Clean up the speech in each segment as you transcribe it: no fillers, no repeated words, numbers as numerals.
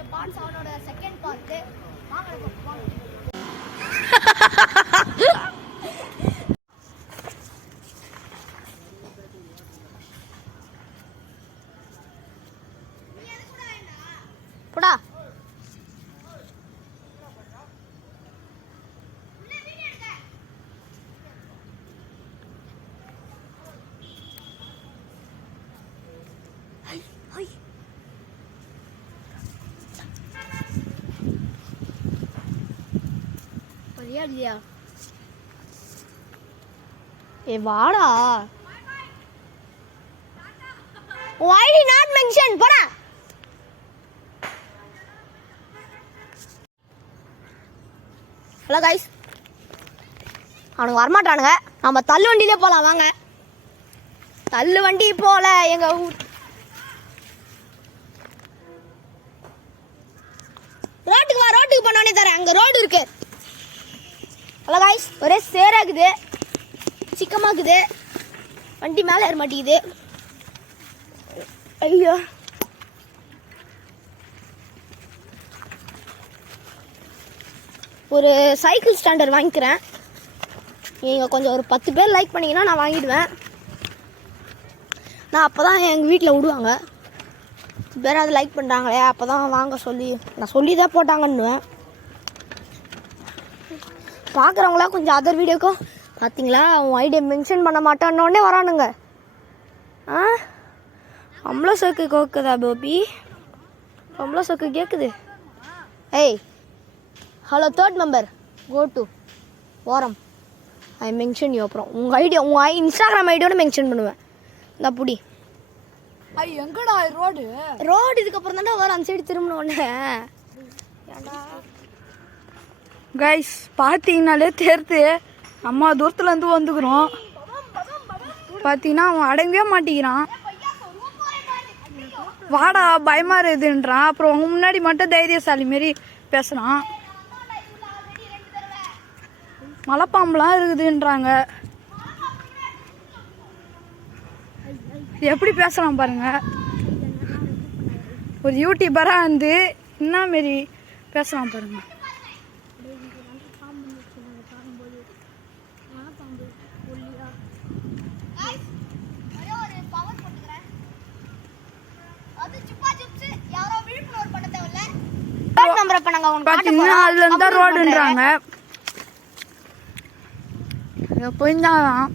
Okay part 7 ஓட second part வாங்க போடா இல்லையா ஏ வாடா why did not mention போடா ஹலோ गाइस அவனுங்க வரமாட்டானுங்க நம்ம தள்ளு வண்டியிலே போலாம் வாங்க தள்ளு வண்டி போல எங்க ரோட்டுக்கு வா ரோட்டுக்கு பண்ணோனே தரேன் அங்க ரோடு இருக்கு ஹலோ गाइस ஒரே சேராகுது சிக்கமாக்குது வண்டி மேலே ஏற மாட்டேங்குது ஐயோ ஒரு சைக்கிள் ஸ்டாண்டர் வாங்கிக்கிறேன் நீங்கள் கொஞ்சம் ஒரு 10 பேர் லைக் பண்ணிங்கன்னா நான் வாங்கிடுவேன் நான் அப்போ தான் எங்கள் வீட்டில் விடுவாங்க பேர் அது லைக் பண்ணுறாங்களே அப்போ தான் வாங்க சொல்லி நான் சொல்லி தான் போட்டாங்கன்னுவேன் பார்க்குறவங்களா கொஞ்சம் அதர் வீடியோக்கும் பார்த்தீங்களா அவன் ஐடியா மென்ஷன் பண்ண மாட்டான்னொடனே வரானுங்க ஆ அவ்வளோ சொக்கு கோக்குதா போபி அவ்வளோ சொக்கு கேட்குது ஏய் hello third member go to ஓரம் ஐ மென்ஷன் யூ அப்புறம் உங்கள் ஐடியா உங்கள் இன்ஸ்டாகிராம் ஐடியோட மென்ஷன் பண்ணுவேன் இந்த புடி எங்கடா ரோடு ரோடு இதுக்கப்புறம் தானே வரும் அந்த சைடு திரும்பினோடனே ஏண்டா கைஸ் பார்த்தீங்கனாலே தெரிது அம்மா தூரத்துலேருந்து வந்துக்கிறோம் பார்த்தீங்கன்னா அவன் அடங்கவே மாட்டேங்கிறான் வாடா பயமா இருக்குதுன்றான் அப்புறம் அவங்க முன்னாடி மட்டும் தைரியசாலி மாரி பேசுகிறான் மலைப்பாம்புலாம் இருக்குதுன்றாங்க எப்படி பேசுகிறான் பாருங்க ஒரு யூடியூபராக வந்து என்ன மாரி பேசுகிறான் பாருங்க பார்த்தீங்கன்னா அதுல இருந்தா ரோடுன்றாங்க போயிருந்தான்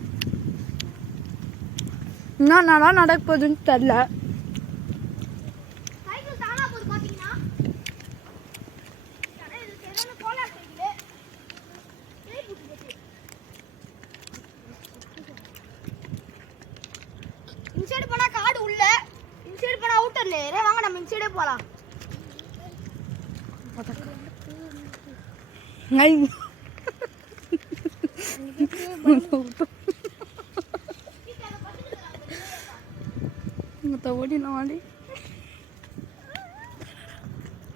என்னன்னா நடக்க போகுதுன்னு தெரியல இன்சைடு போனா காடு உள்ள இன்சைடு போனா அவுட்டர்ல வாங்க நம்ம இன்சைடே போலாம்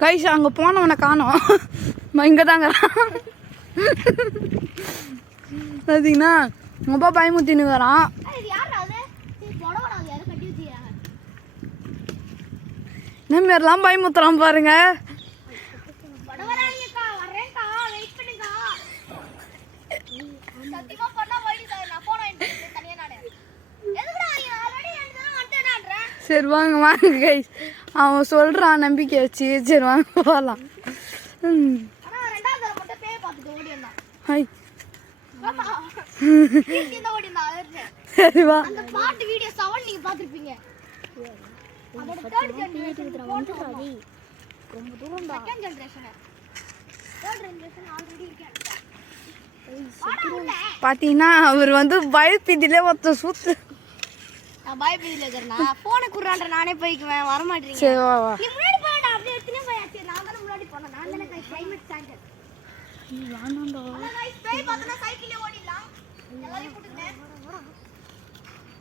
கைஸ் அங்க போனவனை காணோம் இங்கதாங்க பார்த்தீங்கன்னா ரொம்ப பயமுத்தினுக்கிறான் இந்த மாதிரிலாம் பயமுத்துறான் பாருங்க சரி வாங்க வாங்க கைஸ் அவன் சொல்றான் நம்பிக்கை வச்சு சரி வாங்க போகலாம் சரி வா பாத்தீங்கன்னா அவர் வந்து பயப்பீதிலே ஒருத்த சுத்து பயப்பீதில இருக்கறனா போனை குறான்ற நானே போய்க்குவேன் வர மாட்டீங்க சரி வா வா நீ முன்னாடி போடா அப்படியே எத்தனை போயாச்சு நான் தான் முன்னாடி போறேன் நான் தான கிளைமேட் ஸ்டாண்டர்ட் நீ வாணாண்டா गाइस போய் பார்த்தா சைக்கிள்ல ஓடிடலாம் எல்லாரையும் கூட்டிட்டு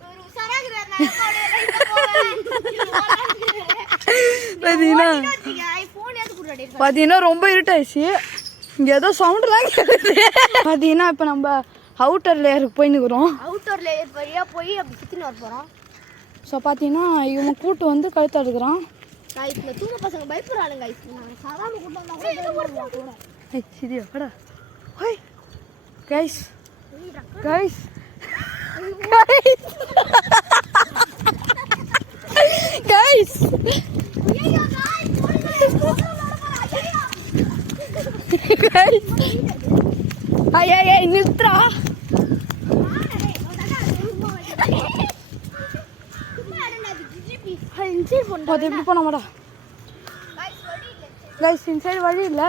ஒரு உசாராக்குறாரு நான் அப்படியே ரைட்ல போவேன் பாத்தீங்கன்னா ரொம்ப இருட்டாயிடுச்சு இங்க ஏதோ சவுண்ட்லாம் கேக்குது பாத்தீங்கன்னா இப்ப நம்ம அவுட்டர் லேயருக்கு போயின்னுக்குறோம் அவுட்டர் லேயர் வழியா போய் அப்படி சுத்தின்னு வர போறோம் ஸோ பார்த்தீங்கன்னா இவன் கூட்டு வந்து கழுத்து எடுக்கிறான் கைஸ் இந்த தூங்க பசங்க பயப்படுறானுங்க கைஸ். நான் சாதாரண கூட்டம் தான் கூட. ஏய் சிரியா வாடா. ஹோய் கைஸ் கைஸ் கைஸ் கைஸ் ஐயா நிறுத்துறா. அது எப்படி போனோமாடா கைஸ் இன்சைடு வழி இல்லை.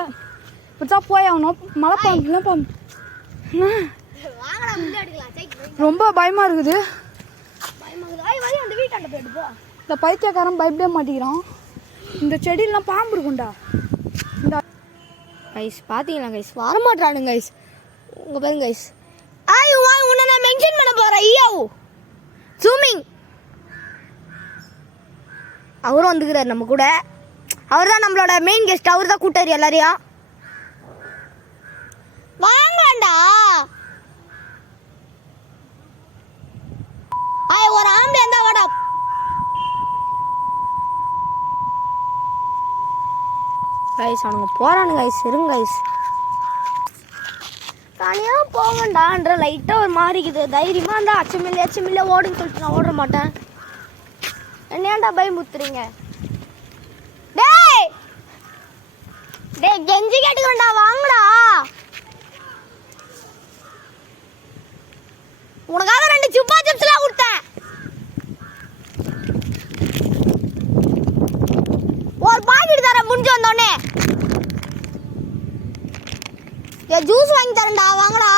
இப்படிதான் போய் ஆகணும். மழை பாம்புலாம் பாம்பு ரொம்ப பயமா இருக்குது. இந்த பைத்தியக்காரன் பயப்படவே மாட்டேங்கிறான். இந்த செடியெல்லாம் பாம்பு இருக்கும்டா. இந்த கைஸ் பாத்தீங்களா கைஸ் வரமாட்டானுங்க கைஸ். உங்க பாருங்க கைஸ். உன்னை நான் மென்ஷன் பண்ண போறேன். ஐயோ ஜூமிங் அவரும் வந்துக்கிறார் நம்ம கூட. அவர் தான் நம்மளோட மெயின் கெஸ்ட். அவர் தான் கூட்டாரு எல்லாரையும். வாங்கடா ஒரு ஆம்பளை இருந்தா வாடா. கைஸ் அவனுங்க போறானு கைஸ். இருங்க கைஸ் தனியா போவேண்டான்ற லைட்டா ஒரு மாறிக்குது. தைரியமா இருந்தா அச்சமில்லை ஓடுன்னு சொல்லிட்டு நான் ஓட மாட்டேன். என்னையாண்டா பயமுத்துறீங்க? டேய் டேய் கெஞ்சி கேட்டுக்கண்டா வாங்கடா. உனக்காக 2 சுப்பா சிப்ஸ்லாம் கொடுத்தேன். ஒரு பாக்கெட் தர முடிஞ்சு வந்தோடனே ஜூஸ் வாங்கி தரேன்டா வாங்கடா.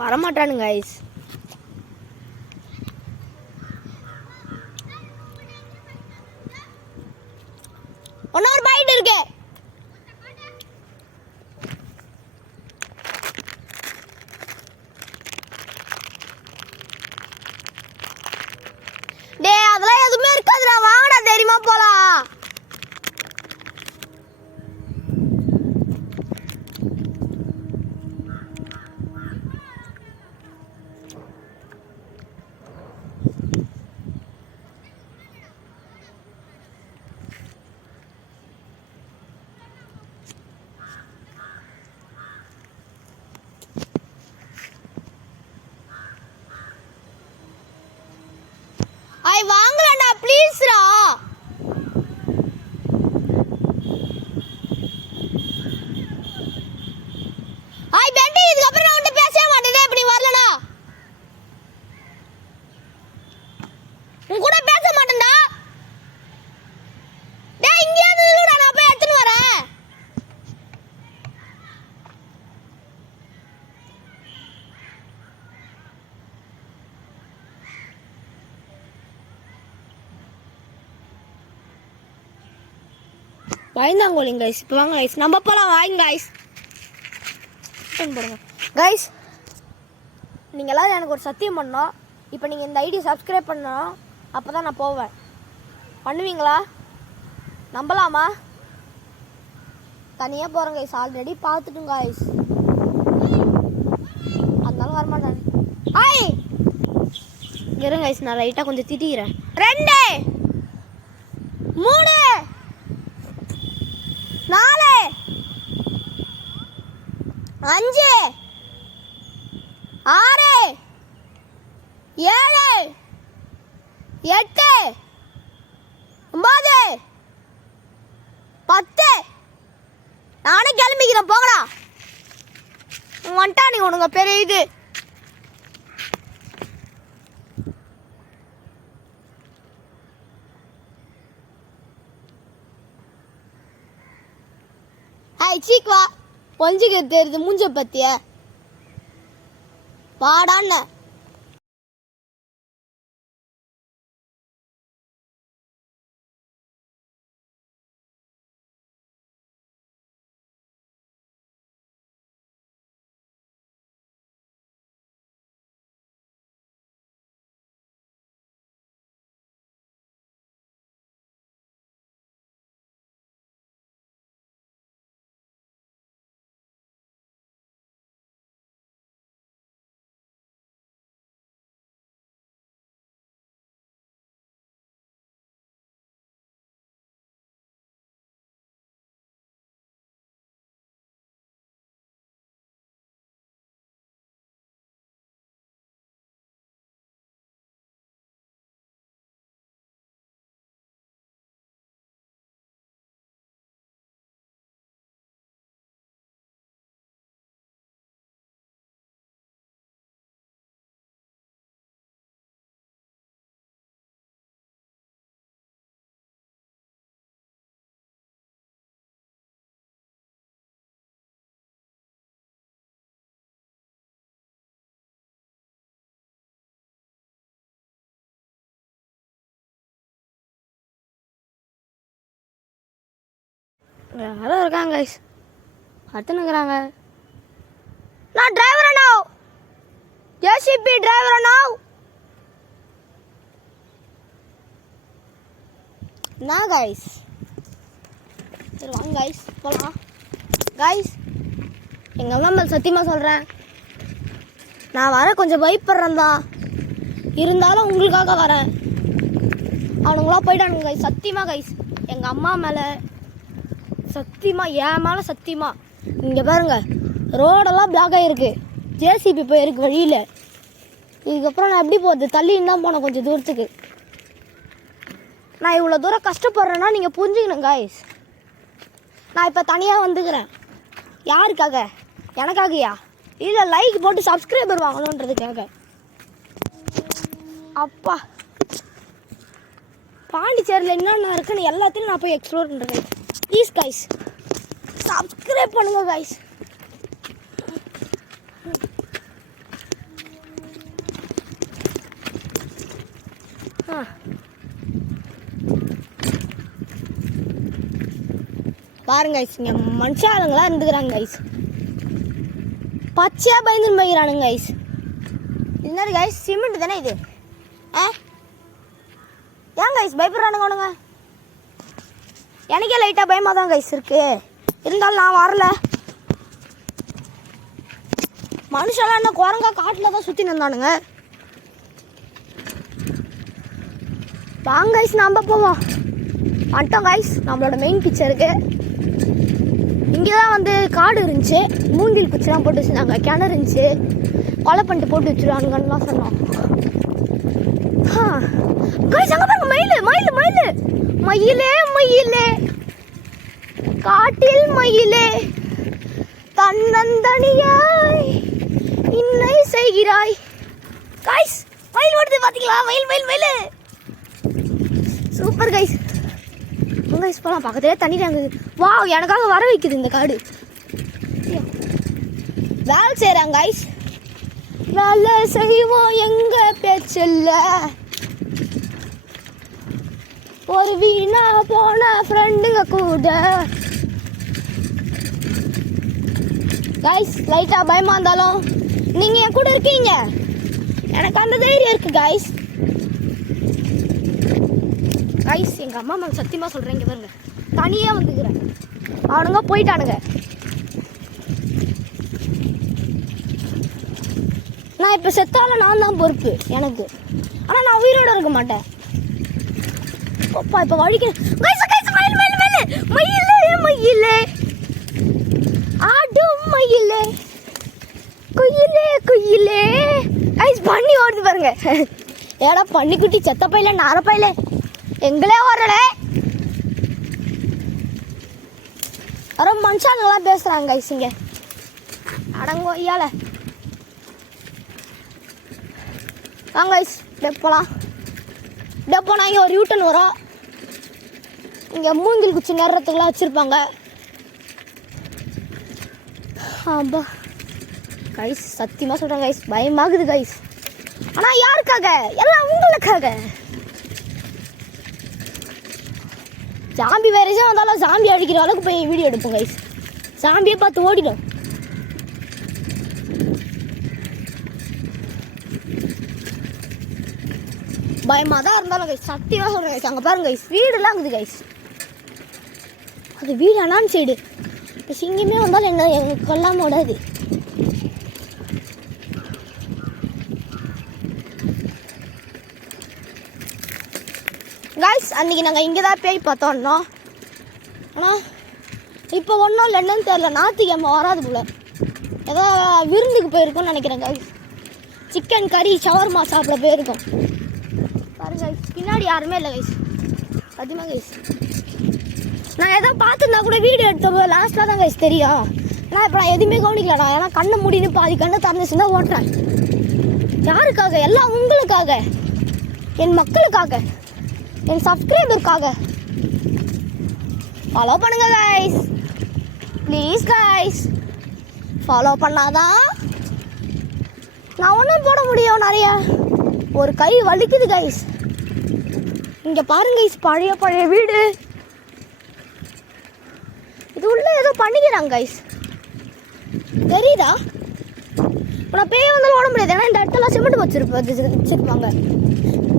வரமாட்டானுங்க ஐஸ். இன்னொரு பைட் இருக்கு. டேய் அதெல்லாம் எதுவுமே இருக்காதுடா வாங்கடா தெரியுமா போலாம். வாங்கலாம்டா ப்ளீஸ்ரா. பெண்டி இதுக்கப்புறம் நான் உன்கிட்ட பேசவே மாட்டேனே. இப்படி வரலனா உன் கூட பேச மாட்டேன்டா. டேய் இங்கே நில்லுடா நான் போய் எடுத்துட்டு வரேன். பயந்தாங்கோலிங்க கைஸ். இப்போ வாங்க கைஸ் நம்ம போகலாம். வாங்க கைஸ் போடுங்க கைஸ். நீங்கள் எல்லோரும் எனக்கு ஒரு சத்தியம் பண்ணோம். இப்போ நீங்கள் இந்த ஐடி சப்ஸ்கிரைப் பண்ணணும். அப்போ தான் நான் போவேன். பண்ணுவீங்களா? நம்பலாமா? தனியாக போகிறேன் கைஸ். Already பார்த்துட்டுங்க guys. அதனால வரமாட்டேன். ஹாய் இருங்க கைஸ் நான் லைட்டாக கொஞ்சம் திட்டிக்கிறேன். 2 3 4 5 6 7 8 9 10 நானே கிளம்பிக்கிறேன் போங்கடா. வந்துட்டா நீ உனங்க பெரிய இது. சீக்குவா கொஞ்சிக்க தெரியுது மூஞ்ச பத்திய வாடான்னு. யாரும் இருக்காங்க கைஸ், கத்துனுக்குறாங்க. நான் டிரைவர் அண்ணா, ஜேசிபி டிரைவர் அண்ணா. நான் கைஸ் சரி வாங்க கைஸ் போகலாம். கைஸ் எங்கள் அம்மா மேலே சத்தியமாக சொல்கிறேன், நான் வர கொஞ்சம் பயப்படுறேன் தான், இருந்தாலும் உங்களுக்காக வரேன். அவனுங்களாம் போயிட்டானுங்க கைஸ். சத்தியமாக கைஸ் எங்கள் அம்மா மேலே சத்தியமாக, என் மேலே சத்தியமாக. இங்கே பாருங்கள், ரோடெல்லாம் பிளாக் ஆகிருக்கு, ஜேசிபி போயிருக்கு வழியில். இதுக்கப்புறம் நான் எப்படி போகுது, தள்ளின்னு தான் போனேன் கொஞ்சம் தூரத்துக்கு. நான் இவ்வளோ தூரம் கஷ்டப்படுறேன்னா நீங்கள் புரிஞ்சுக்கணும் கைஸ். நான் இப்போ தனியாக வந்துக்கிறேன். யாருக்காக? எனக்காகயா? இல்லை லைக் போட்டு சப்ஸ்கிரைபர் வாங்கணுன்றதுக்காக. அப்பா, பாண்டிச்சேரியில் என்னென்ன இருக்குன்னு எல்லாத்தையும் நான் போய் எக்ஸ்ப்ளோர் பண்ணுறேன். ப்ளீஸ் கைஸ் சப்ஸ்கிரைப் பண்ணுங்க கைஸ். பாருங்க கைஸ், இங்கே மனுஷாளுங்களாம் இருந்துக்கிறாங்க கைஸ். பச்சையாக பயந்து போய்கிறானுங்க கைஸ். என்னது கைஸ், சிமெண்ட் தானே இது? ஏன் கைஸ் பயப்படுறானுங்க அவனுங்க? எனக்கே லைட்டாக பயமாக தான் கைஸ் இருக்கு, இருந்தாலும் நான் வரல. மனுஷெல்லாம் என்ன குரங்கா காட்டில் தான் சுற்றி நின்றானுங்க. வாங்க கைஸ் நம்ம போவோம். வந்துட்டோம் கைஸ், நம்மளோட மெயின் பிக்சருக்கு. இங்கே தான் வந்து காடு இருந்துச்சு, மூங்கில் குச்சிலாம் போட்டு வச்சுருந்தாங்க, கிணறு இருந்துச்சு, கொலை பண்ணிட்டு போட்டு வச்சுருவானுங்கலாம் சொன்னோம். கைஸ் அங்கே பாருங்க, மயில் மயில் மயில், மயிலே மயிலே காட்டில் மயிலே தன்னந்தனியாய் இன்னை செய்கிறாய். கைஸ் மயில் ஓடுது பார்த்தீங்களா? மயில் மயில் மயில் சூப்பர் கைஸ். கைஸ் போகலாம், பக்கத்துலேயே தண்ணி தாங்குது. வா, எனக்காக வர வைக்குது இந்த காடு. வேலை செய்கிறாங்க கைஸ், வேலை செய்வோம் எங்க பேச்சல்ல. ஒரு வீணா போன ஃப்ரெண்டுங்க கூட. கைஸ் லைட்டாக பயமாக இருந்தாலும் நீங்கள் என் கூட இருக்கீங்க, எனக்கு அந்த தைரியம் இருக்குது கைஸ். கைஸ் எங்கள் அம்மா மேம் சத்தியமாக சொல்கிறேன், இங்கே பாருங்க தனியாக வந்துக்கிறேன், அவனுங்க போயிட்டானுங்க. நான் இப்போ செத்தாலும் நான் தான் பொறுப்பு எனக்கு, ஆனால் நான் உயிரோடு இருக்க மாட்டேன். அப்பா இப்போ வழிக்கிறேன். மயில் மயில் மயில் மயிலே மயிலே ஆடும் மயிலே குயிலே குயிலே. கைஸ் பண்ணி ஓடுது பாருங்க. ஏடா பண்ணிக்குட்டி செத்த பையில நாரப்பையில எங்களே வரல. வர மனுஷானுங்களாம் பேசுகிறாங்க கைஸ் இங்கே. அடங்கோ ஐயால வாங்க கைஸ் டெப்போலாம். டெப்போனா இங்கே ஒரு யூட்டன் வரும், இங்கே மூங்கில் குச்சி நேரத்துக்குலாம் வச்சுருப்பாங்க. ஆப்பா கைஸ் சத்தியமாக சொல்கிறேன் கைஸ், பயமாகுது கைஸ். ஆனால் யாருக்காக? எல்லாம் உங்களுக்காக. ஜாம்பி வேறேஜாக வந்தாலும் ஜாம்பி அடிக்கிற அளவுக்கு போய் வீடியோ எடுப்போம் கைஸ். ஜாம்பியை பார்த்து ஓடிடும். பயமாக தான் இருந்தாலும் கைஸ் சத்தியமாக சொல்கிறேன் கைஸ். அங்கே பாருங்க கைஸ், வீடுலாம் இருக்குது கைஸ். அது வீடு அண்ணான் சைடு. இப்போ சிங்கமே வந்தாலும் என்ன எங்களுக்கு கொல்லாமல் விடாது. கைஸ் அன்றைக்கி நாங்கள் இங்கே தான் பேய் பார்த்தோம்னா, ஆனால் இப்போ ஒன்றும் இல்லை, என்னன்னு தெரில. ஞாயிற்றுக்கிழமை வராது போல, ஏதோ விருந்துக்கு போயிருக்கோம்னு நினைக்கிறேன் கைஸ். சிக்கன் கறி ஷவர்மா சாப்பிட போயிருக்கோம். பாருங்க கைஸ் பின்னாடி யாருமே இல்லை கைஸ். அதிகமாக கைஸ் நான் எதோ பார்த்துருந்தா கூட வீடியோ எடுத்த லாஸ்ட்டில் தான் கைஸ் தெரியும். ஆனால் இப்போ நான் எதுவுமே கவனிக்கல. நான் ஏன்னா கண்ணை முடின்னு பாதி கண்ணை திறந்துச்சுன்னா ஓட்டுறேன். யாருக்காக? எல்லாம் உங்களுக்காக, என் மக்களுக்காக, என் சப்ஸ்கிரைபருக்காக. ஃபாலோ பண்ணுங்க கைஸ், ப்ளீஸ் கைஸ். ஃபாலோ பண்ணாதான் நான் ஒன்றும் போட முடியும். நிறைய ஒரு கை வலிக்குது கைஸ். இங்கே பாருங்க கைஸ், பழைய பழைய வீடு. இது உள்ள ஏதோ பண்ணிக்கிறாங்க கைஸ். தெரியுதா? இப்போ நான் பேய் வந்தாலும் ஓட முடியாது. ஏன்னா இந்த இடத்துல சிமெண்ட் வச்சிருப்பாங்க.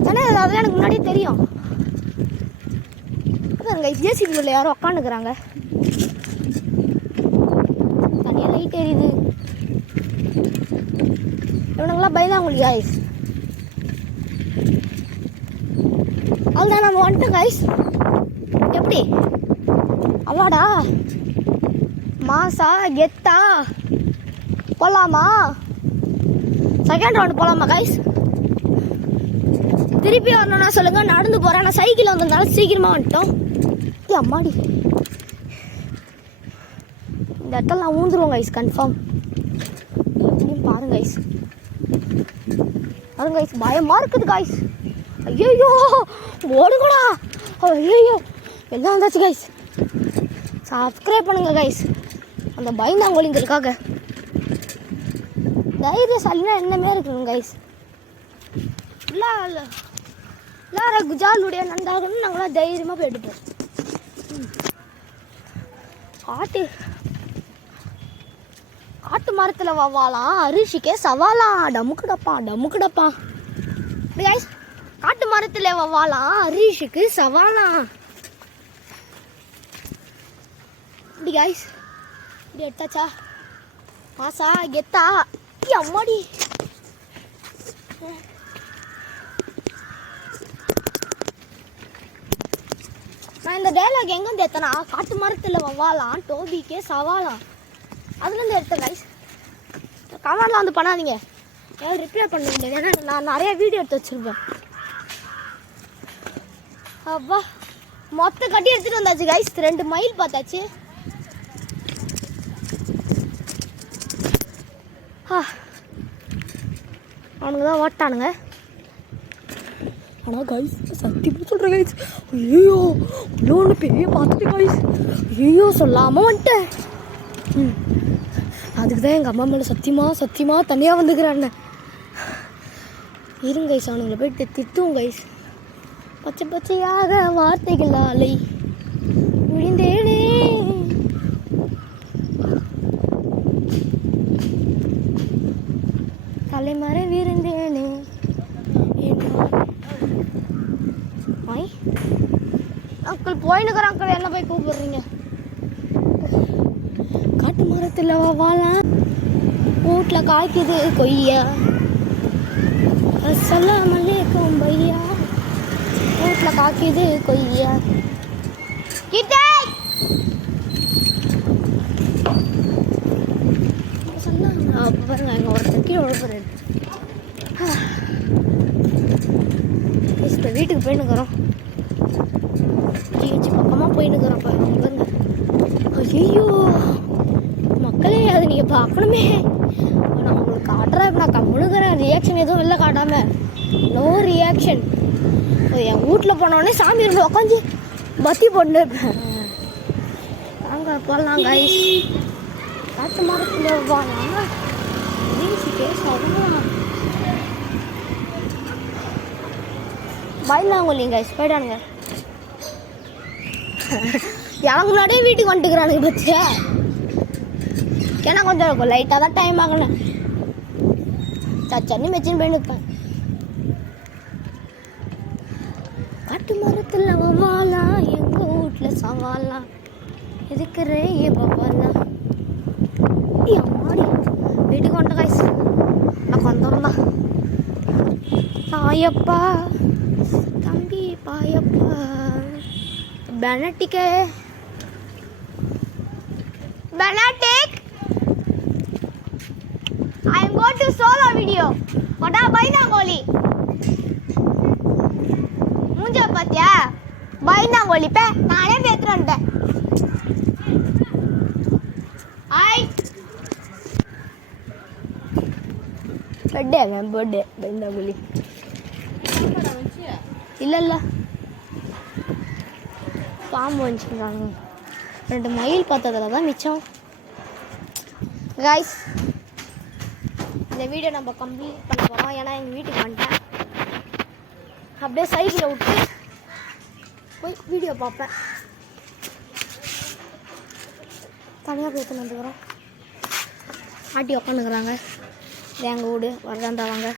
ஏன்னா அதெல்லாம் எனக்கு முன்னாடியே தெரியும். அதான் கைஸ் ஜேசிபி உள்ள யாரும் உட்காந்துக்கிறாங்க. தனியாக லைட் எரியுது. இவனுங்களாம் பயந்தா உங்களுக்கு கைஸ். அதுதான் நம்ம வந்துட்டோம் கைஸ். எப்படி அவாடா மாசா கெத்தா போகலாமா? செகண்ட் ரவுண்டு போகலாமா கைஸ்? திருப்பி வரணும்னா சொல்லுங்க, நடந்து போகிறேன். நான் சைக்கிள் வந்ததுனால சீக்கிரமாக வந்துட்டோம். அம்மாடி இந்த இடத்துல நான் ஊந்துருவோம் கைஸ் கன்ஃபார்ம். பாருங்க கைஸ், பாருங்க கைஸ், பயமாக இருக்குது கைஸ். ஐயோ ஓடுங்களா. ஐயோ எல்லாம் வந்தாச்சு கைஸ். சப்ஸ்கிரைப் பண்ணுங்க கைஸ் அந்த பயந்தாங்கோலிங்களுக்காக. தைரியசாலினா என்னமே இருக்குங்க கைஸ். எல்லாரும் குஜாலுடைய நண்டாகணும் நாங்களாம் தைரியமாக போயிட்டுப்போம். காட்டு மரத்தில் வவ்வாலாம் அரிசிக்கே சவாலாம். டமுக்குடப்பா கைஸ். காட்டு மரத்தில் வவ்வாலாம் அரிசிக்கு சவாலாம். இப்படி கைஸ் இப்படி எடுத்தாச்சா மாசா கெத்தா. அம்மாடி நான் இந்த டைலாக் எங்கேருந்து எடுத்தேன்னா காட்டு மரத்தில் வவ்வாலாம் டோபிக்கே சவாலாம் அதுலேருந்து எடுத்தேன் கைஸ். கமெண்ட்லாம் வந்து பண்ணாதீங்க, ஏதாவது ரிப்ளை பண்ணுவீங்க. ஏன்னா நான் நிறைய வீடியோ எடுத்து வச்சுருப்பேன். அப்பா மொத்த கட்டி எடுத்துகிட்டு வந்தாச்சு கைஸ். 2 மைல் பார்த்தாச்சு. அவனுங்க தான் ஓட்டானுங்க. ஆனால் கைஸ் சத்தியமாக சொல்கிறேன் கைஸ், ஐயோ இன்னொன்று பெரிய பார்த்துட்டு கைஸ். ஐயோ சொல்லாமல் வந்துட்டேன். அதுக்கு தான் எங்கள் அம்மா மேலே சத்தியமாக தனியாக வந்துக்கிறான். இருங்க கைஸ், அவனுங்களை போயிட்டு திட்டுவோம் கைஸ். பச்சையாக வார்த்தைகளாலை விழுந்தேனே. தலைமறை விருந்தேனே. அங்கிள் போயினுக்கிற அங்கிள் என்ன போய் கூப்பிடுறீங்க? காட்டு மரத்தில் வாழலாம் வீட்டில் காய்க்குது கொய்யா. சொல்லாமலே கொம்பையா வீட்டில் காய்க்குது கொய்யா. பாருங்க எங்கள் ஒருத்தர் கீழே உழப்புறாரு. இப்போ வீட்டுக்கு போயின்னுக்குறோம். ஜிஹெச் பக்கமாக போயின்னுக்குறோம். பாருங்க ஐயோ மக்களே, அது நீங்கள் பார்க்கணுமே. நான் உங்களுக்கு காட்டுறேன். இப்போ நான் கம்முனுக்கிறேன். ரியாக்ஷன் எதுவும் இல்லை காட்டாமல். No reaction. என் வீட்டில் போனோடனே சாமி இருந்து உட்காந்து பத்தி போட்டு நாங்கள் போகலாம் கைஸ். காட்டு மரத்தில் போகலாம். பயந்தாங்கோலிங்க கைஸ் போயிட்டானுங்க. எனக்கு முன்னாடியே வீட்டுக்கு வந்துட்டுக்கிறானுங்க பத்தியா. ஏன்னா கொஞ்சம் லைட்டாக தான் டைம் ஆகணும். சச்சன்னு மெச்சின்னு போய் நிற்பேன். காட்டு மரத்தில் வவ்வாலாம் எங்கள் வீட்டில் சவாலாம் எதுக்குறே பாப்பாலாம். அம்மாடி வீட்டுக்கு வந்துட்ட கைஸ். நான் வந்தோம்னா தாயப்பா தம்பி பாயப்பா பெனட்டிக் I am going to solo video. வடா பைனாங்கோலி மூஞ்ச பாத்தியா? பைனாங்கோலி பே நானே பேத்துட்டு வந்துட்டேன். பர்த்டே பைனாங்கோலி இல்லை பாம்பு வந்துச்சுக்கிறாங்க. 2 மைல் பார்த்ததில் தான் மிச்சம் கைஸ். இந்த வீடியோ நம்ம கம்ப்ளீட் பண்ண போகிறோம். ஏன்னா எங்கள் வீட்டுக்கு வந்துட்டேன். அப்படியே சைக்கிளை விட்டு போய் வீடியோ பார்ப்பேன். தனியாக போய் எடுத்துன்னு வந்துக்கிறோம். ஆட்டி உக்காந்துக்கிறாங்க. இது எங்கள் வீடு வரதாந்தா வாங்க.